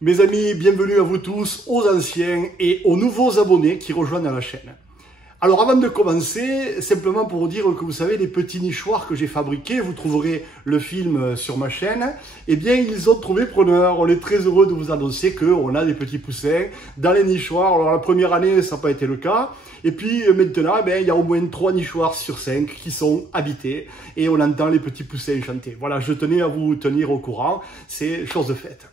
Mes amis, bienvenue à vous tous, aux anciens et aux nouveaux abonnés qui rejoignent la chaîne. Alors avant de commencer, simplement pour vous dire que vous savez, les petits nichoirs que j'ai fabriqués, vous trouverez le film sur ma chaîne, eh bien ils ont trouvé preneur. On est très heureux de vous annoncer qu'on a des petits poussins dans les nichoirs. Alors la première année, ça n'a pas été le cas. Et puis maintenant, eh bien, il y a au moins 3 nichoirs sur 5 qui sont habités et on entend les petits poussins chanter. Voilà, je tenais à vous tenir au courant, c'est chose de faite.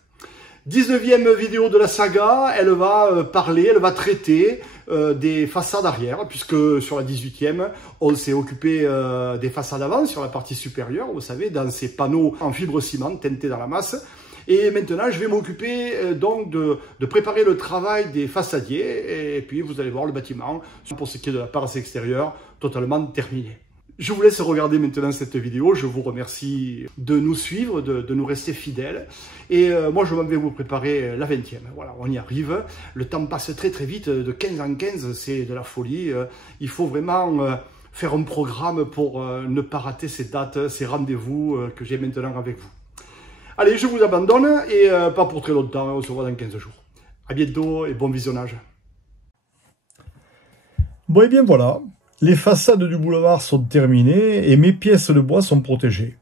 19e vidéo de la saga, elle va parler, elle va traiter des façades arrière, puisque sur la 18e, on s'est occupé des façades avant, sur la partie supérieure, vous savez, dans ces panneaux en fibre ciment teintés dans la masse. Et maintenant, je vais m'occuper donc de préparer le travail des façadiers, et puis vous allez voir le bâtiment, pour ce qui est de la partie extérieure, totalement terminé. Je vous laisse regarder maintenant cette vidéo, je vous remercie de nous suivre, de nous rester fidèles. Et moi je vais vous préparer la 20e, voilà, on y arrive. Le temps passe très très vite, de 15 en 15, c'est de la folie. Il faut vraiment faire un programme pour ne pas rater ces dates, ces rendez-vous que j'ai maintenant avec vous. Allez, je vous abandonne et pas pour très longtemps, on se voit dans 15 jours. A bientôt et bon visionnage. Bon et bien voilà. Les façades du boulevard sont terminées et mes pièces de bois sont protégées.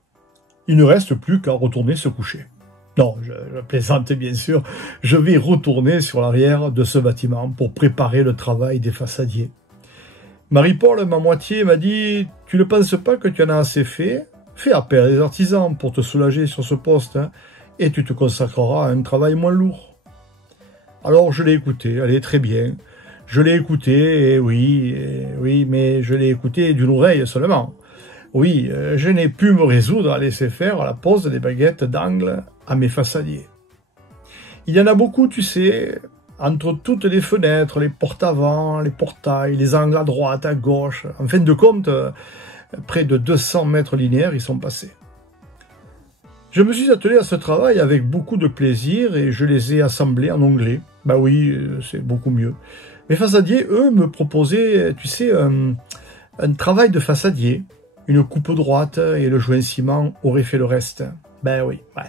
Il ne reste plus qu'à retourner se coucher. Non, je plaisante bien sûr, je vais retourner sur l'arrière de ce bâtiment pour préparer le travail des façadiers. Marie-Paul, ma moitié, m'a dit « Tu ne penses pas que tu en as assez fait? Fais appel à des artisans pour te soulager sur ce poste et tu te consacreras à un travail moins lourd. » Alors je l'ai écouté, elle est très bien. Je l'ai écouté, et oui, mais je l'ai écouté d'une oreille seulement. Oui, je n'ai pu me résoudre à laisser faire la pose des baguettes d'angle à mes façadiers. Il y en a beaucoup, tu sais, entre toutes les fenêtres, les portes avant, les portails, les angles à droite, à gauche. En fin de compte, près de 200 mètres linéaires y sont passés. Je me suis attelé à ce travail avec beaucoup de plaisir et je les ai assemblés en onglets. Bah oui, c'est beaucoup mieux. Mes façadiers, eux, me proposaient, tu sais, un travail de façadier. Une coupe droite et le joint ciment aurait fait le reste. Ben oui, ouais.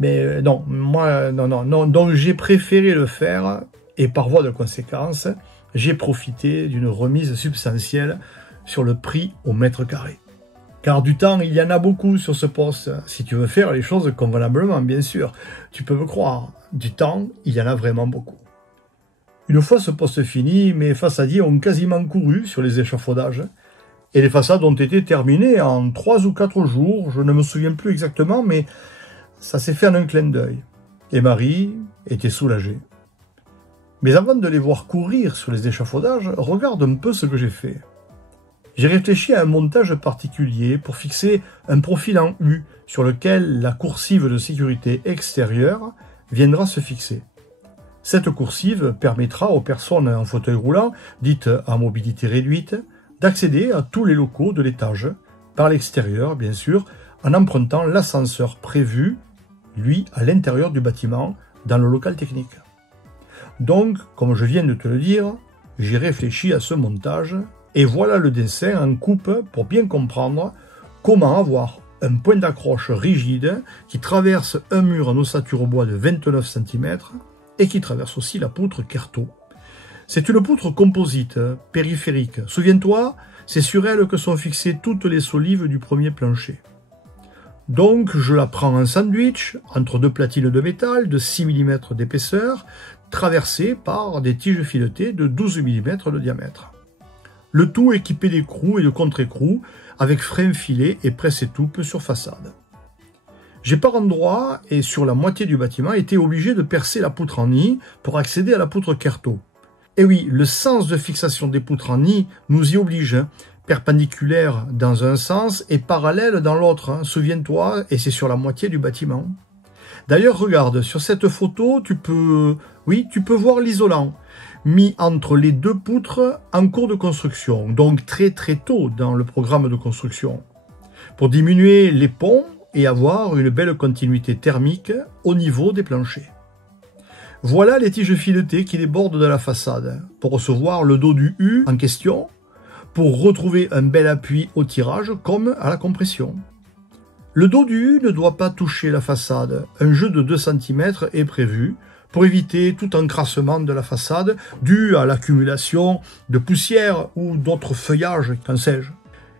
Mais non, moi, non. Donc j'ai préféré le faire et par voie de conséquence, j'ai profité d'une remise substantielle sur le prix au mètre carré. Car du temps, il y en a beaucoup sur ce poste. Si tu veux faire les choses convenablement, bien sûr, tu peux me croire. Du temps, il y en a vraiment beaucoup. Une fois ce poste fini, mes façadiers ont quasiment couru sur les échafaudages et les façades ont été terminées en 3 ou 4 jours, je ne me souviens plus exactement, mais ça s'est fait en un clin d'œil. Et Marie était soulagée. Mais avant de les voir courir sur les échafaudages, regarde un peu ce que j'ai fait. J'ai réfléchi à un montage particulier pour fixer un profil en U sur lequel la coursive de sécurité extérieure viendra se fixer. Cette coursive permettra aux personnes en fauteuil roulant, dites à mobilité réduite, d'accéder à tous les locaux de l'étage, par l'extérieur bien sûr, en empruntant l'ascenseur prévu, lui, à l'intérieur du bâtiment, dans le local technique. Donc, comme je viens de te le dire, j'ai réfléchi à ce montage, et voilà le dessin en coupe pour bien comprendre comment avoir un point d'accroche rigide qui traverse un mur en ossature bois de 29 cm, et qui traverse aussi la poutre Kerto. C'est une poutre composite, périphérique. Souviens-toi, c'est sur elle que sont fixées toutes les solives du premier plancher. Donc, je la prends en sandwich, entre 2 platines de métal de 6 mm d'épaisseur, traversées par des tiges filetées de 12 mm de diamètre. Le tout équipé d'écrous et de contre-écrous, avec frein filet et presse-étoupe sur façade. J'ai par endroits et sur la moitié du bâtiment été obligé de percer la poutre en nid pour accéder à la poutre Kerto. Et oui, le sens de fixation des poutres en nid nous y oblige, perpendiculaire dans un sens et parallèle dans l'autre, souviens-toi, et c'est sur la moitié du bâtiment. D'ailleurs, regarde, sur cette photo, tu peux voir l'isolant, mis entre les 2 poutres en cours de construction, donc très très tôt dans le programme de construction, pour diminuer les ponts et avoir une belle continuité thermique au niveau des planchers. Voilà les tiges filetées qui débordent de la façade, pour recevoir le dos du U en question, pour retrouver un bel appui au tirage comme à la compression. Le dos du U ne doit pas toucher la façade, un jeu de 2 cm est prévu pour éviter tout encrassement de la façade dû à l'accumulation de poussière ou d'autres feuillages, qu'en sais-je.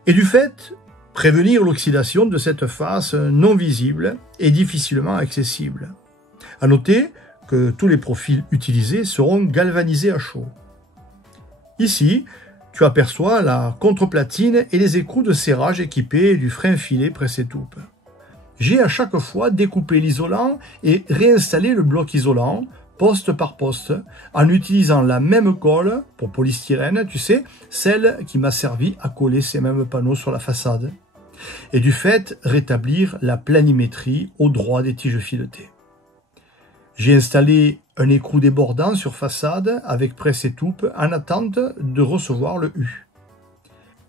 Et du fait, prévenir l'oxydation de cette face non visible et difficilement accessible. À noter que tous les profils utilisés seront galvanisés à chaud. Ici, tu aperçois la contreplatine et les écrous de serrage équipés du frein filet pressé-toupe. J'ai à chaque fois découpé l'isolant et réinstallé le bloc isolant, poste par poste, en utilisant la même colle pour polystyrène, tu sais, celle qui m'a servi à coller ces mêmes panneaux sur la façade. Et du fait, rétablir la planimétrie au droit des tiges filetées. J'ai installé un écrou débordant sur façade avec presse-étoupe en attente de recevoir le U.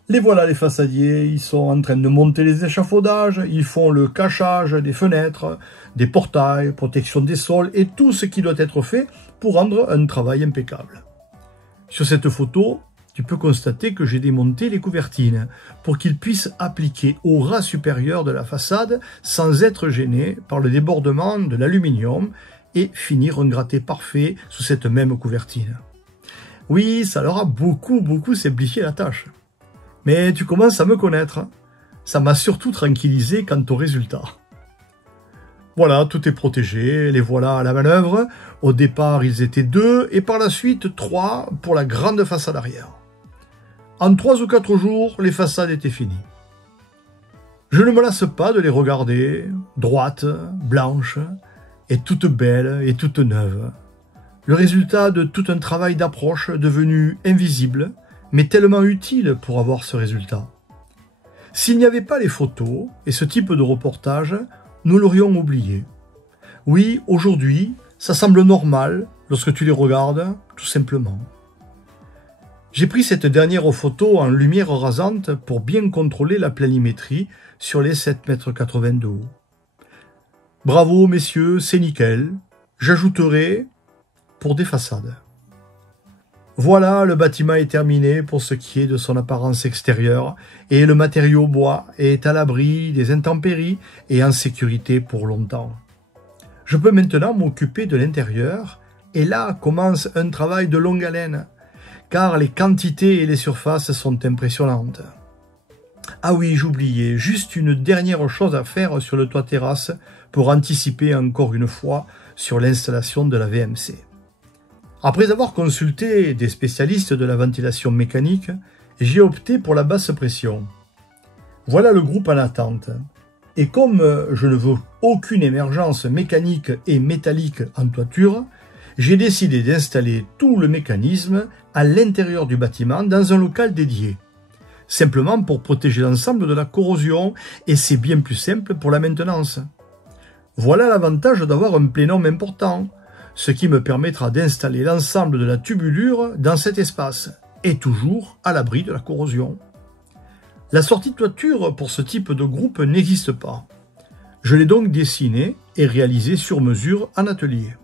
Les voilà les façadiers, ils sont en train de monter les échafaudages, ils font le cachage des fenêtres, des portails, protection des sols et tout ce qui doit être fait pour rendre un travail impeccable. Sur cette photo, tu peux constater que j'ai démonté les couvertines pour qu'ils puissent appliquer au ras supérieur de la façade sans être gênés par le débordement de l'aluminium et finir un gratté parfait sous cette même couvertine. Oui, ça leur a beaucoup simplifié la tâche. Mais tu commences à me connaître. Ça m'a surtout tranquillisé quant au résultat. Voilà, tout est protégé, les voilà à la manœuvre. Au départ, ils étaient 2 et par la suite 3 pour la grande façade arrière. En 3 ou 4 jours, les façades étaient finies. Je ne me lasse pas de les regarder, droites, blanches, et toutes belles et toutes neuves. Le résultat de tout un travail d'approche devenu invisible, mais tellement utile pour avoir ce résultat. S'il n'y avait pas les photos et ce type de reportage, nous l'aurions oublié. Oui, aujourd'hui, ça semble normal lorsque tu les regardes, tout simplement. J'ai pris cette dernière photo en lumière rasante pour bien contrôler la planimétrie sur les 7,80 m de haut. Bravo messieurs, c'est nickel. J'ajouterai pour des façades. Voilà, le bâtiment est terminé pour ce qui est de son apparence extérieure et le matériau bois est à l'abri des intempéries et en sécurité pour longtemps. Je peux maintenant m'occuper de l'intérieur et là commence un travail de longue haleine car les quantités et les surfaces sont impressionnantes. Ah oui, j'oubliais, juste une dernière chose à faire sur le toit terrasse pour anticiper encore une fois sur l'installation de la VMC. Après avoir consulté des spécialistes de la ventilation mécanique, j'ai opté pour la basse pression. Voilà le groupe en attente. Et comme je ne veux aucune émergence mécanique et métallique en toiture, j'ai décidé d'installer tout le mécanisme à l'intérieur du bâtiment dans un local dédié. Simplement pour protéger l'ensemble de la corrosion et c'est bien plus simple pour la maintenance. Voilà l'avantage d'avoir un plénum important, ce qui me permettra d'installer l'ensemble de la tubulure dans cet espace, et toujours à l'abri de la corrosion. La sortie de toiture pour ce type de groupe n'existe pas. Je l'ai donc dessinée et réalisée sur mesure en atelier.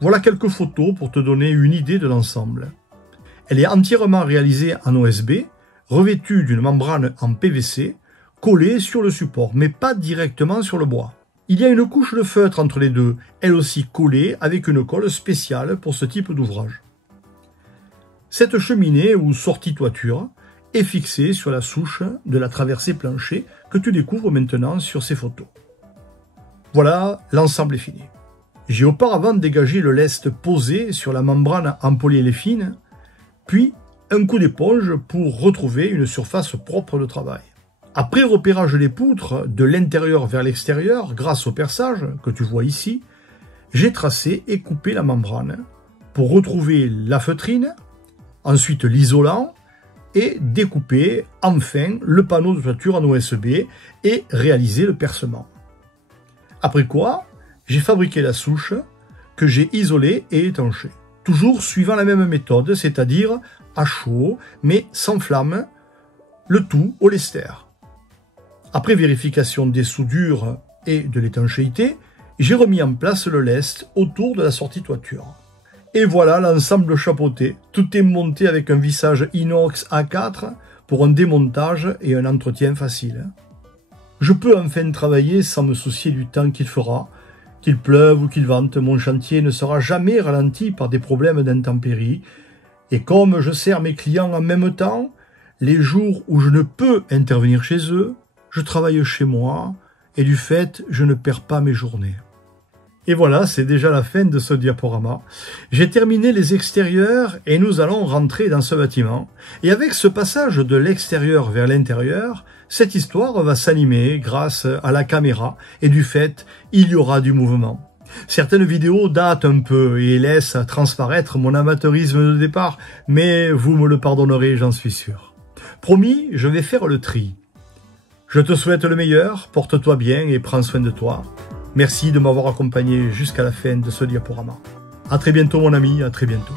Voilà quelques photos pour te donner une idée de l'ensemble. Elle est entièrement réalisée en OSB, revêtue d'une membrane en PVC, collée sur le support, mais pas directement sur le bois. Il y a une couche de feutre entre les deux, elle aussi collée avec une colle spéciale pour ce type d'ouvrage. Cette cheminée ou sortie toiture est fixée sur la souche de la traversée plancher que tu découvres maintenant sur ces photos. Voilà, l'ensemble est fini. J'ai auparavant dégagé le lest posé sur la membrane en polyéléphine, puis un coup d'éponge pour retrouver une surface propre de travail. Après repérage des poutres de l'intérieur vers l'extérieur grâce au perçage que tu vois ici, j'ai tracé et coupé la membrane pour retrouver la feutrine, ensuite l'isolant et découper enfin le panneau de toiture en OSB et réaliser le percement. Après quoi, j'ai fabriqué la souche que j'ai isolée et étanchée, toujours suivant la même méthode, c'est-à-dire à chaud mais sans flamme, le tout au lester. Après vérification des soudures et de l'étanchéité, j'ai remis en place le lest autour de la sortie toiture. Et voilà l'ensemble chapeauté. Tout est monté avec un vissage inox A4 pour un démontage et un entretien facile. Je peux enfin travailler sans me soucier du temps qu'il fera Qu'il pleuve ou qu'il vente, mon chantier ne sera jamais ralenti par des problèmes d'intempéries. Et comme je sers mes clients en même temps, les jours où je ne peux intervenir chez eux, je travaille chez moi et du fait, je ne perds pas mes journées. Et voilà, c'est déjà la fin de ce diaporama. J'ai terminé les extérieurs et nous allons rentrer dans ce bâtiment. Et avec ce passage de l'extérieur vers l'intérieur, cette histoire va s'animer grâce à la caméra et du fait, il y aura du mouvement. Certaines vidéos datent un peu et laissent transparaître mon amateurisme de départ, mais vous me le pardonnerez, j'en suis sûr. Promis, je vais faire le tri. Je te souhaite le meilleur, porte-toi bien et prends soin de toi. Merci de m'avoir accompagné jusqu'à la fin de ce diaporama. À très bientôt mon ami, à très bientôt.